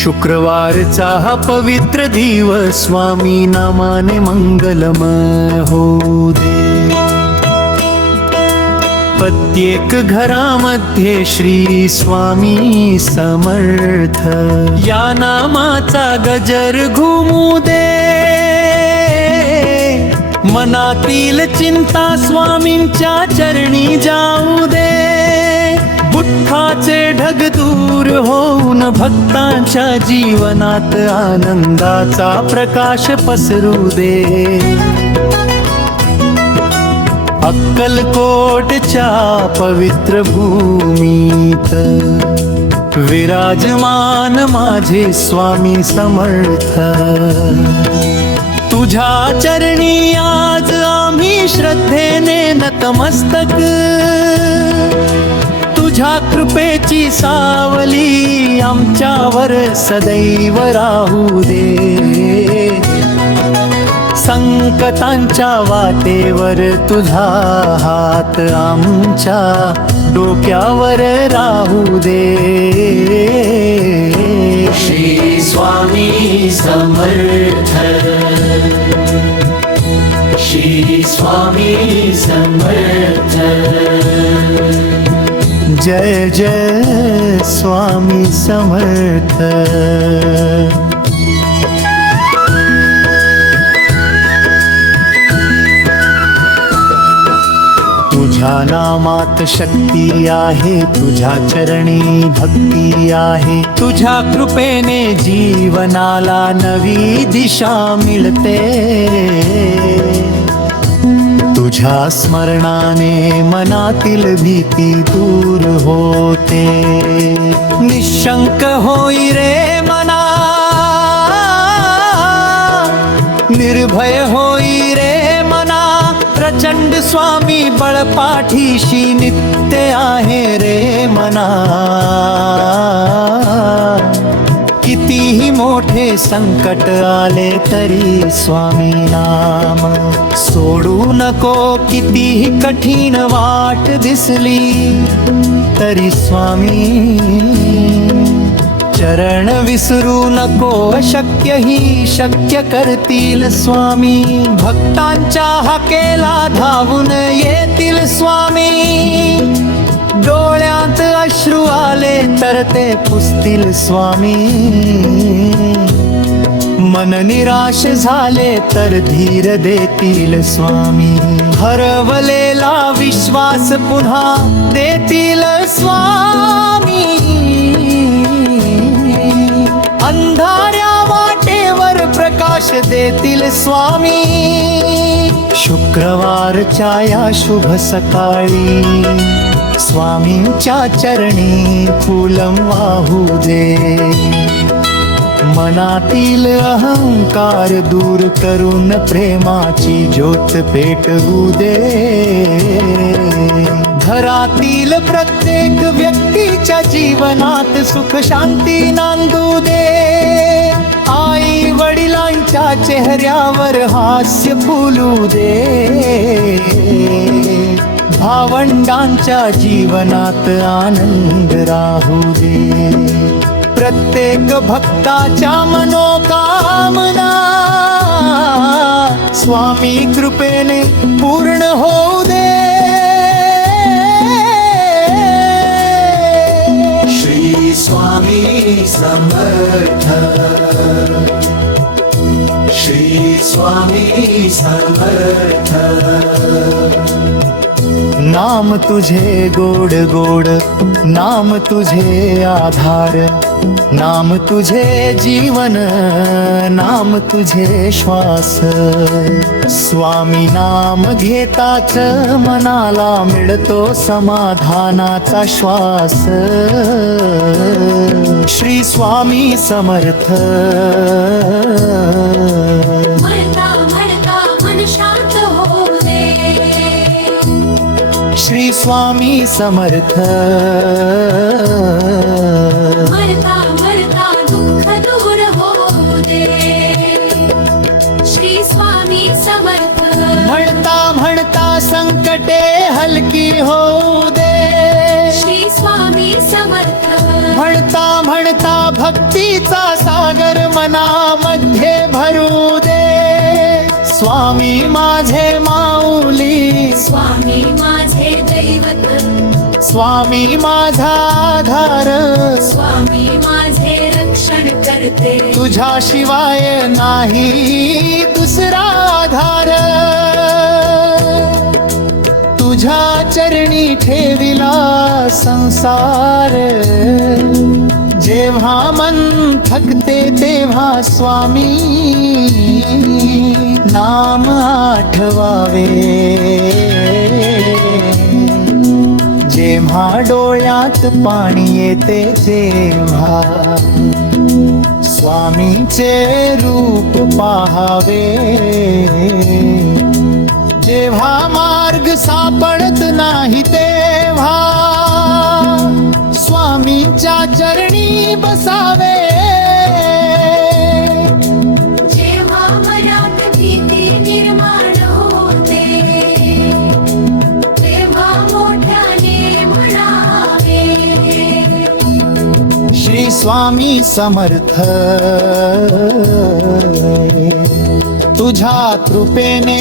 शुक्रवारचा हा पवित्र दिवस स्वामी नामाने मंगलमय होऊ दे। प्रत्येक घरामध्ये श्री स्वामी समर्थ या नामाचा गजर घुमू दे। मनातील चिंता स्वामींच्या चरणी जाऊ दे। दुःखाचे ढग दूर होऊन भक्तांच्या जीवनात आनंदाचा प्रकाश पसरू दे। अक्कलकोटच्या पवित्र भूमीत विराजमान माझे स्वामी समर्थ, तुझ्या चरणी आज आम्ही श्रद्धेने नतमस्तक। तुझ्या कृपेची सावली आमच्यावर सदैव राहू दे। संकटांच्या वाटेवर तुझा हात आमच्या डोक्यावर राहू दे। श्री स्वामी समर्थ, श्री स्वामी समर्थ। जय जय स्वामी समर्थ। तुझ्या नामात शक्ती आहे, तुझ्या चरणी भक्ती आहे। तुझ्या कृपेने जीवनाला नवी दिशा मिळते। तुझ्या स्मरणाने मनातील भीती दूर होते। निशंक होई रे मना, निर्भय होई रे मना। प्रचंड स्वामी बळपाठीशी नित्य आहे रे मना। कितीही मोठे संकट आले तरी स्वामी नाम सोडू नको। कितीही कठीण वाट दिसली तरी स्वामी चरण विसरू नको। अशक्य ही शक्य करतील स्वामी, भक्तांच्या हाकेला धावून येतील स्वामी। डोळ्यात अश्रू आले तर ते पुसतील स्वामी। मन निराश झाले तर धीर देतील स्वामी। हरवलेला विश्वास पुन्हा देतील स्वामी। अंधाऱ्या वाटेवर प्रकाश देतील स्वामी। शुक्रवारच्या या शुभ सकाळी स्वामींच्या चरणी फुलं वाहू दे। मनातील अहंकार दूर करून प्रेमाची ज्योत पेटवू दे। घरातील प्रत्येक व्यक्तीच्या जीवनात सुख शांती नांदू दे। आई वडिलांच्या चेहऱ्यावर हास्य फुलू दे। भावंडांच्या जीवनात आनंद राहू दे। प्रत्येक भक्ताच्या मनोकामना स्वामी कृपेने पूर्ण होऊ दे। श्री स्वामी समर्थ, श्री स्वामी समर्थ। नाम तुझे गोड गोड, नाम तुझे आधार। नाम तुझे जीवन, नाम तुझे श्वास। स्वामी नाम घेताच मनाला मिळतो समाधानाचा श्वास। श्री स्वामी समर्थ। श्री स्वामी समर्थ। मरता मरता दुःख दूर होऊ दे। श्री स्वामी समर्थ। म्हणता म्हणता संकटे हलकी होऊ दे। श्री स्वामी स्वामी समर्थ म्हणता म्हणता भक्तीचा सागर मनामध्ये भरू दे स्वामी माझे माऊली स्वामी माझे दैवत स्वामी माझा आधार स्वामी माझे रक्षण करते तुझ्याशिवाय नाही दुसरा आधार तुझ्या चरणी ठेविला संसार जेव्हा मन थकते तेव्हा स्वामी नाम आठवावे जेव्हा डोळ्यात पाणी येते तेव्हा स्वामीचे रूप पाहावे जेव्हा मार्ग सापडत नाही तेव्हा स्वामींच्या चरणी बसावे जेव्हा मनात भीती निर्माण होते तेव्हा मोठ्याने म्हणावे श्री स्वामी समर्थ तुझ्या कृपेने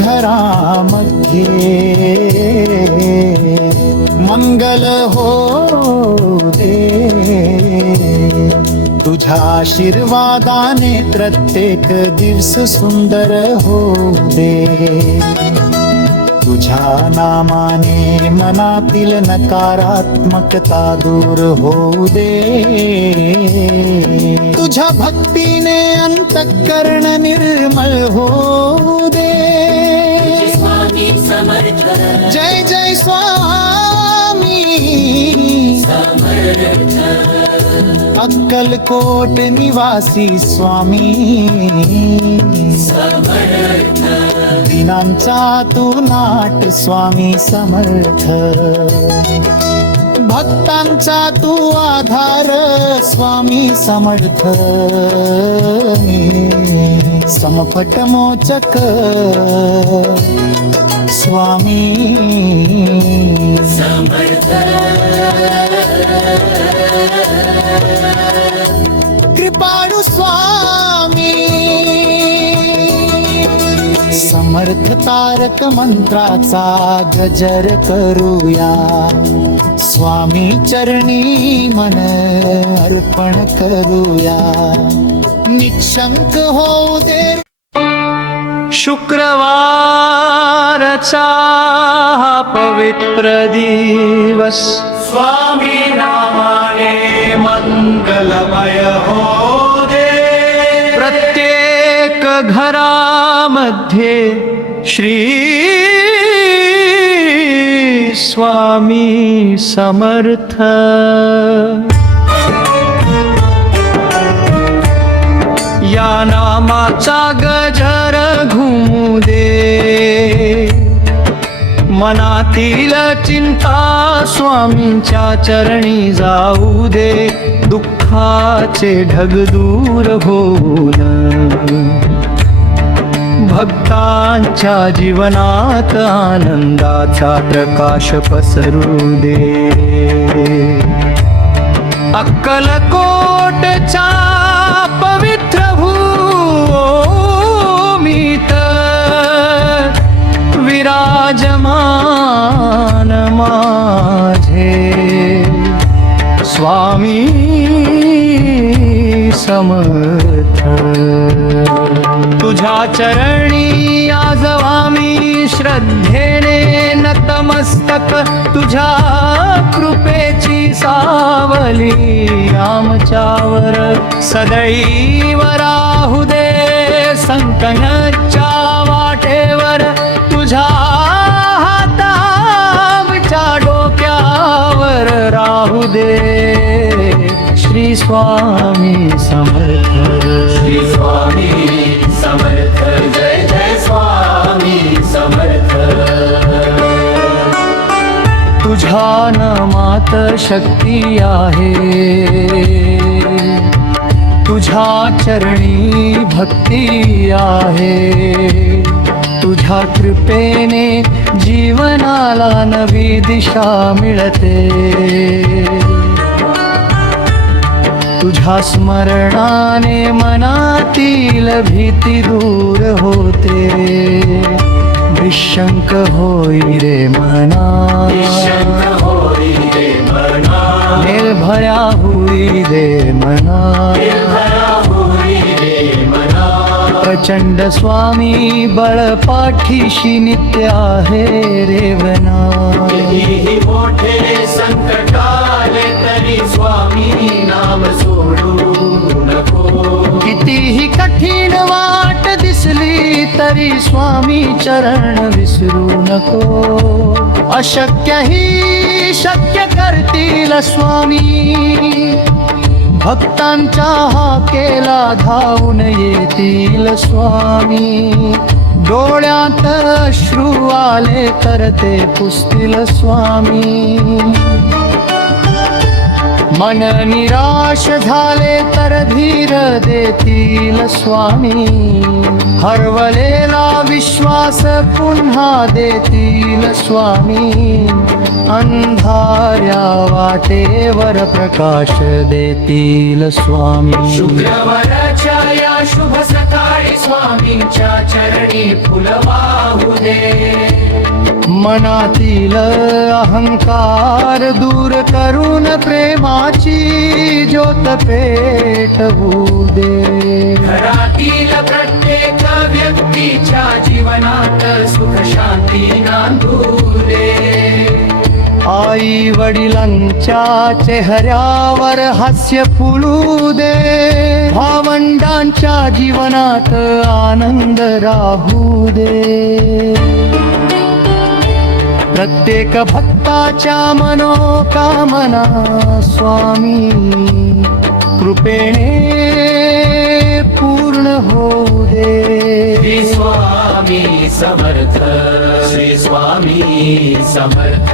घरामध्ये मंगल हो दे तुझ्या आशीर्वादाने प्रत्येक दिवस सुंदर हो दे तुझ्या नामाने मनातील नकारात्मकता दूर होऊ दे तुझ्या भक्तीने अंतःकरण निर्मळ होऊ दे स्वामी समर्थ जय जय स्वामी समर्थ अक्कलकोट निवासी स्वामी समर्थ दिनांचा तू नाट स्वामी समर्थ भक्तांचा तू आधार स्वामी समर्थ समपट मोचक स्वामी समर्थ कृपाळू स्वामी समर्थ तारक मंत्राचा गजर करूया स्वामी चरणी मन अर्पण करूया निशंक होऊ दे शुक्रवारचा हा पवित्र दिवस स्वामी नामाने मंगलमय हो दे प्रत्येक घरामध्ये श्री स्वामी समर्थ या नामाचा गजर घुमू दे मनातील चिंता स्वामींच्या चरणी जाऊ दे दुःखाचे ढग दूर होऊन भक्तांच्या जीवनात आनंदाचा प्रकाश पसरू दे अक्कलकोटच्या पवित्र भूमीत विराजमान माझे स्वामी समर्थ तुझ्या चरणी आज आम्ही श्रद्धेने नतमस्तक तुझ्या कृपेची सावली आमच्यावर सदैव राहू दे संकटाच्या वाटेवर तुझ्या हात आमच्या डोक्यावर राहू दे श्री स्वामी समर्थ श्री स्वामी समर्थ जय जय स्वामी समर्थ तुझ्या नामात शक्ती आहे तुझ्या चरणी भक्ती आहे तुझ्या कृपेने जी जीवनाला नवी दिशा मिळते तुझ्या स्मरणाने मनातील भीती दूर होते निशंक होई रे मना निशंक होई रे मना निर्भया होई रे मना निर्भया होई रे मना प्रचंड स्वामी बळ पाठीशी नित्य आहे रेवना कितीही मोठे संकट आले तरी स्वामी नाम सोडू नको कितीही कठीण वाट दिसली तरी स्वामी चरण विसरू नको अशक्य ही शक्य करतील स्वामी भक्तांच्या हाकेला धावून येतील स्वामी डोळ्यात अश्रू आले तर ते पुसतील स्वामी मन निराश झाले तर धीर देतील स्वामी हरवलेला विश्वास पुन्हा देतील स्वामी अंधाऱ्या वाटेवर प्रकाश देतील स्वामी शुक्रवाराच्या या शुभ सकाळी स्वामींच्या चरणी फुल वाहू दे मनातील अहंकार दूर करून प्रेमाची ज्योत पेटवू दे घरातील प्रत्येक व्यक्तीच्या जीवनात सुख शांती नांदू दे आई वडिलांच्या चेहऱ्यावर हास्य फुलू दे भावंडांच्या जीवनात आनंद राहू दे प्रत्येक भक्ताच्या मनोकामना स्वामी कृपेने पूर्ण होऊ दे श्री स्वामी समर्थ श्री स्वामी समर्थ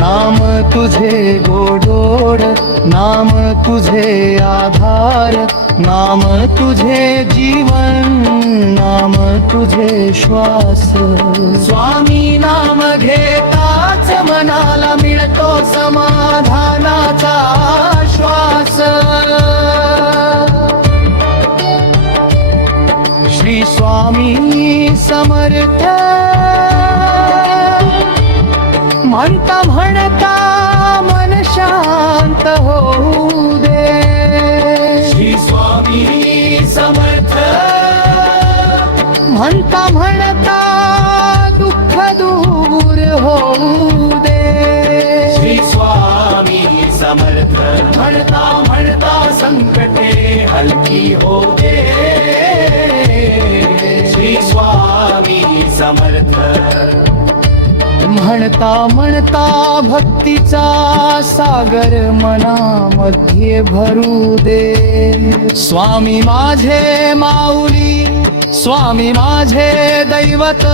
नाम तुझे गोडोड नाम तुझे आधार नाम तुझे जीवन नाम तुझे श्वास स्वामी नाम घेताच मनाला मिळतो समाधानाचा श्वास श्री स्वामी समर्थ म्हणता म्हणता मन शांत होऊ दे श्री स्वामी समर्थ म्हणता म्हणता दुःख दूर होऊ दे श्री स्वामी समर्थ म्हणता म्हणता संकटे हलकी हो दे श्री स्वामी समर्थ म्हणता म्हणता भक्तीचा सागर मनामध्ये भरू दे स्वामी माझे माऊली स्वामी माझे दैवत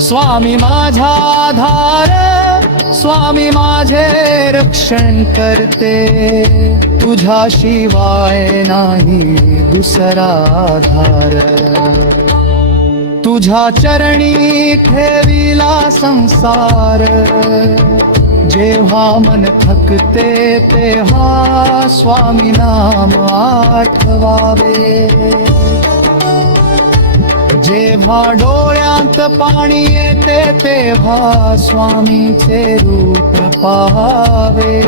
स्वामी माझा आधार स्वामी माझे रक्षण करते तुझ्याशिवाय नाही दुसरा आधार तुझ्या चरणी ठेविला संसार जेव्हा मन थकते तेव्हा स्वामी नाम आठवावे जेव्हा डोळ्यात पाणी येते तेव्हा स्वामीचे रूप पाहावे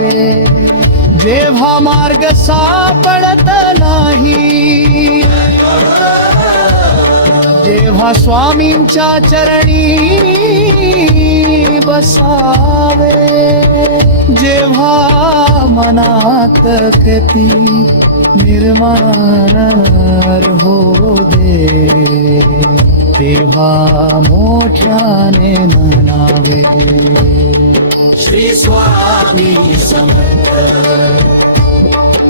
जेव्हा मार्ग सापडत नाही जेव्हा स्वामींच्या चरणी बसावे जेव्हा मनात गती निर्माण हो दे तेव्हा मोठ्याने म्हणावे श्री स्वामी समर्थ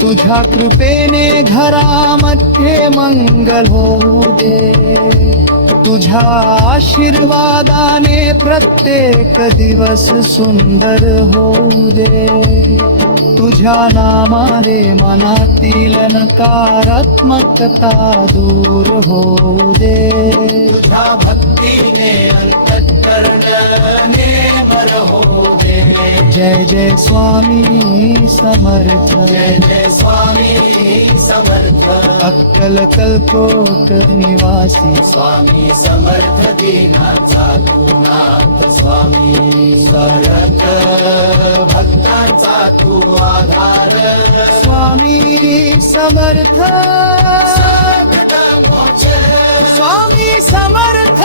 तुझ्या कृपेने घरामध्ये मंगल होऊ दे तुझ्या आशीर्वादाने प्रत्येक दिवस सुंदर होऊ दे तुझ्या नामाने मनातील नकारात्मकता दूर होऊ दे तुझ्या भक्तीने अंतःकरणाने जय जय स्वामी समर्थ जय जय स्वामी समर्थ अक्कलकल्पोट निवासी स्वामी समर्थ दीनाचा तू नाथ स्वामी समर्थ भक्तांचा तू आधार स्वामी समर्थ संकट मोक्ष स्वामी समर्थ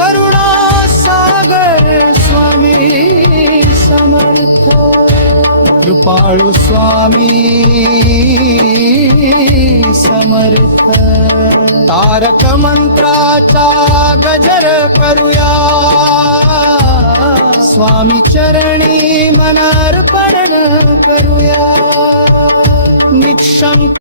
करुणा सागर स्वामी समर्थ कृपाळू स्वामी समर्थ तारक मंत्राचा गजर करूया स्वामी चरणी मनार्पण करूया निशंक